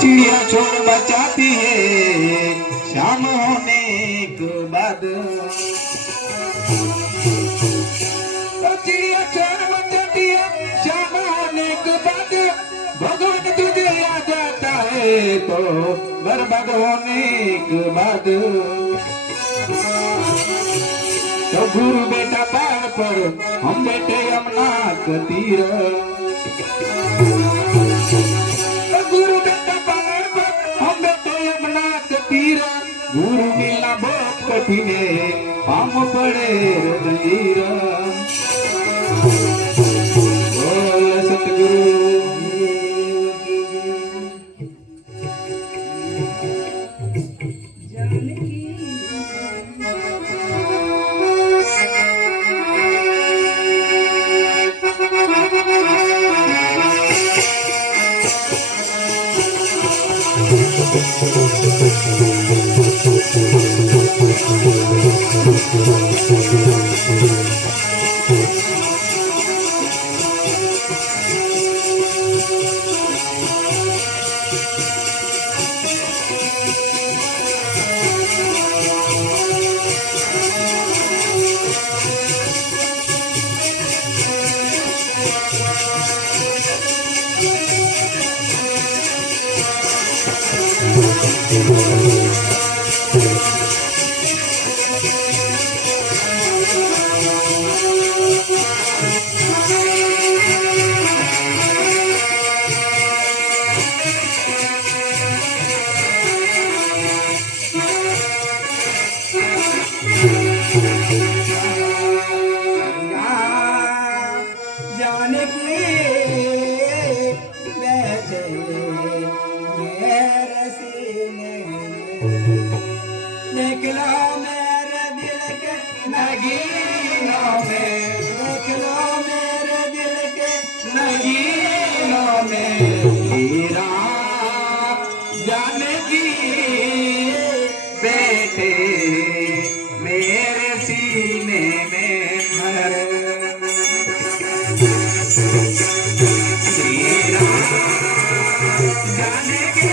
चिड़िया छोड़ बचाती है शाम होने के बाद। चिड़िया छोड़ बचाती है शाम होने के बाद। भगवान तुझे याद आता है तो बर्बाद होने के बाद। तो गुरु बेटा पहाड़ पर हम बैठे यमुना का तीर। गुरु बेटा पहाड़ पर हम बैठे यमुना का तीर। गुरु मिलना बहुत कठिन है हम पड़े जंजीर। बोल सतगुरु देख लो मेरे दिल के नगीनों में। देख लो मेरे दिल के नगीनों में। हीरा जानकी बेटे मेरे सीने में भर। हीरा जानकी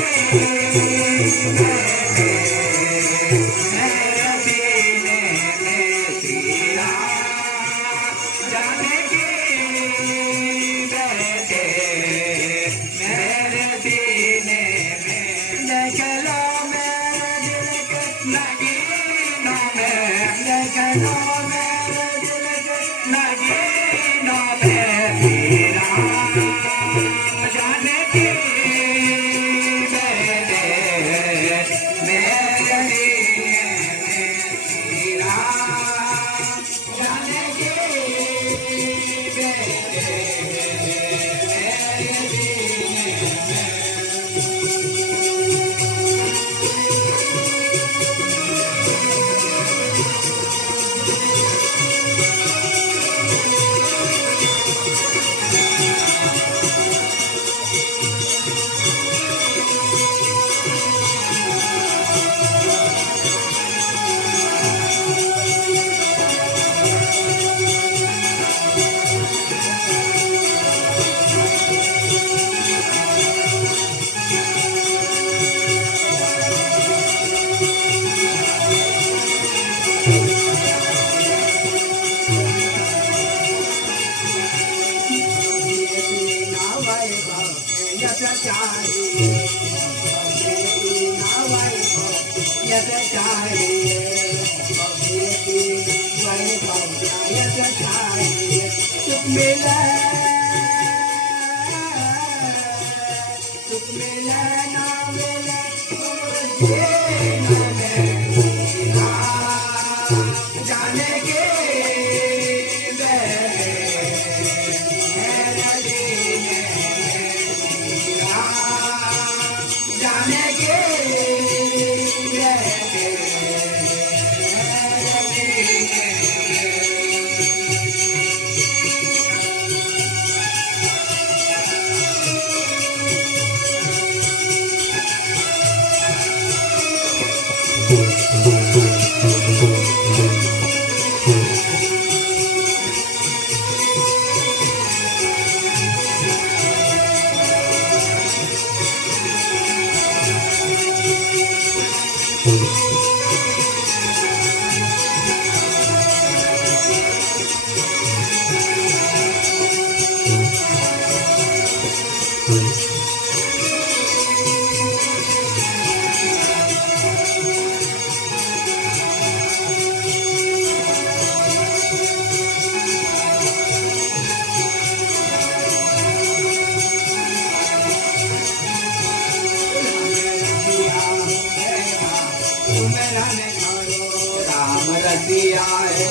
रसिया है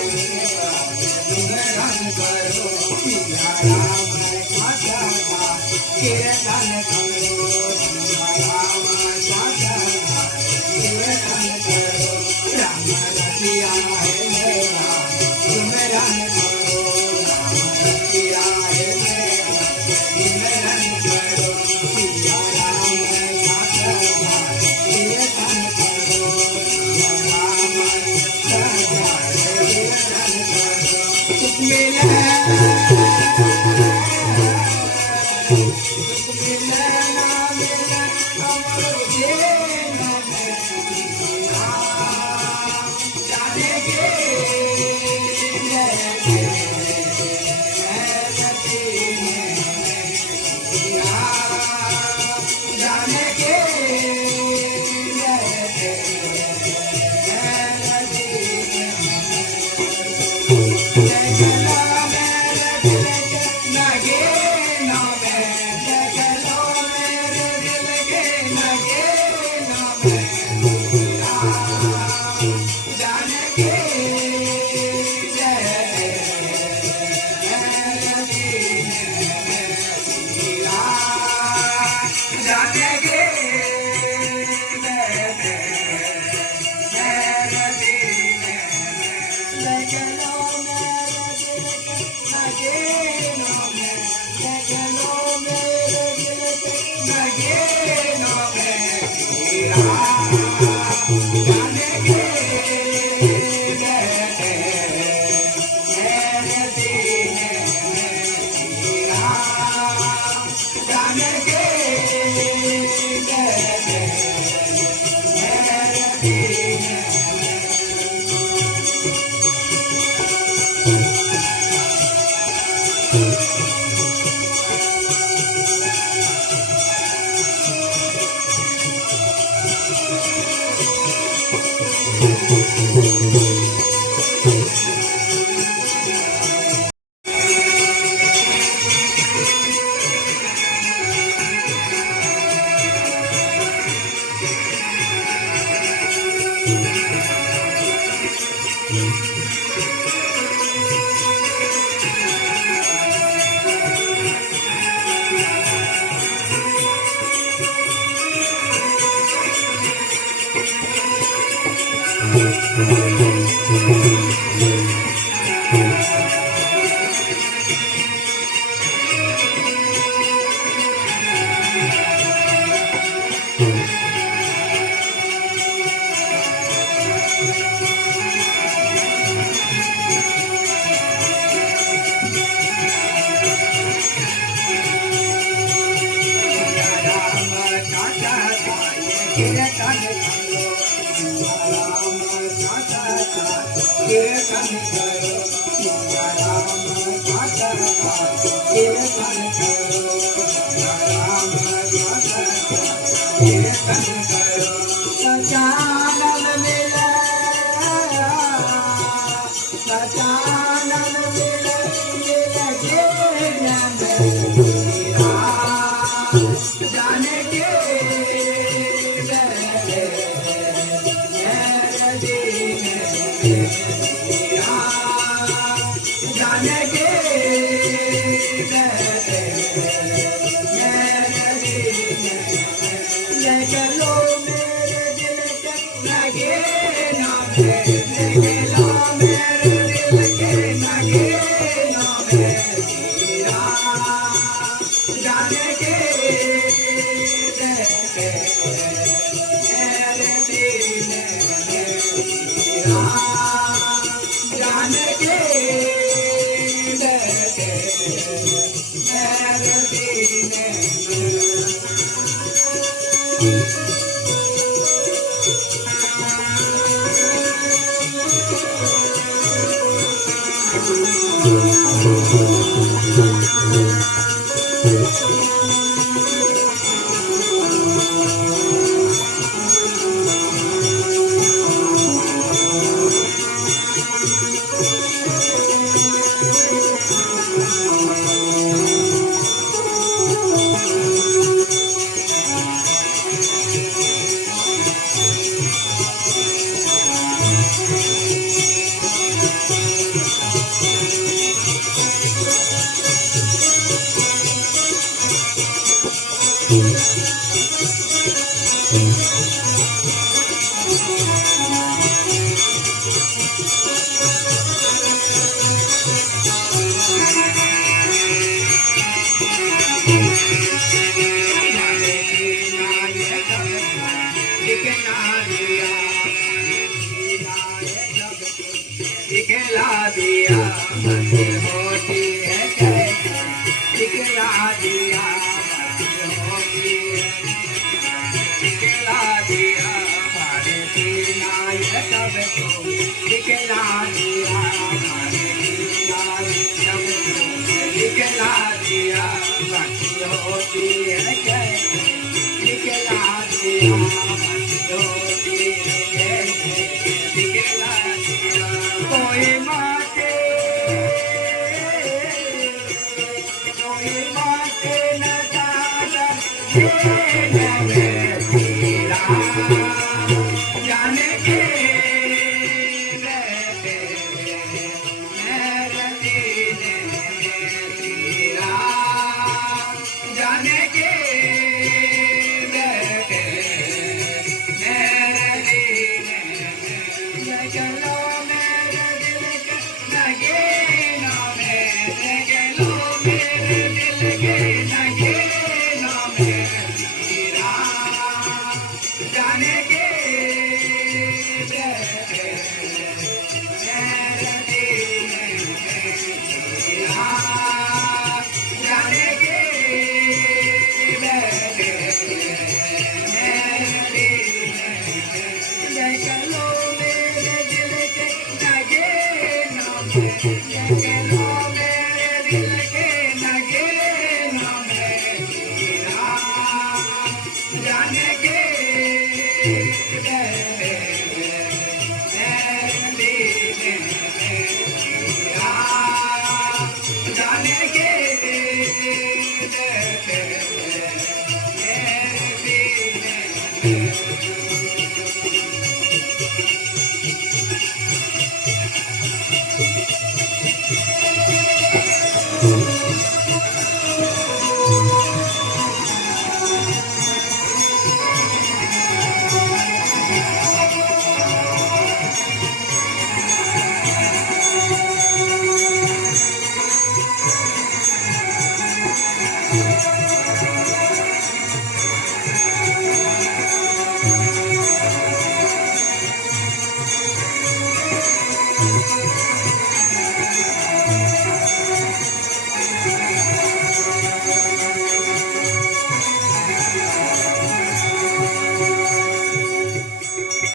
सिमरन करो सिया राम साचा कीर्तन करो सिया राम साचा कीर्तन करो राम रसिया है मेरा सिमरन करो राम रसिया है मेरा सिमरन करो सिया राम साचा कीर्तन करो सिया राम साचा कीर्तन करो सुख मिले दिखला दिया मंदिर होती है कैसे दिखला दिया मंदिर होती है दिखला दिया हमारे सीना ये कब को दिखला दिया हमारे सीना ये कब को दिखला दिया मंदिर होती है कैसे दिखला दिया मंदिर होती है कैसे दिखला दिया कोई माते न दादा तेरा जाने के रहते मेरे दीने तेरा जाने के रहते मेरे दीने चलो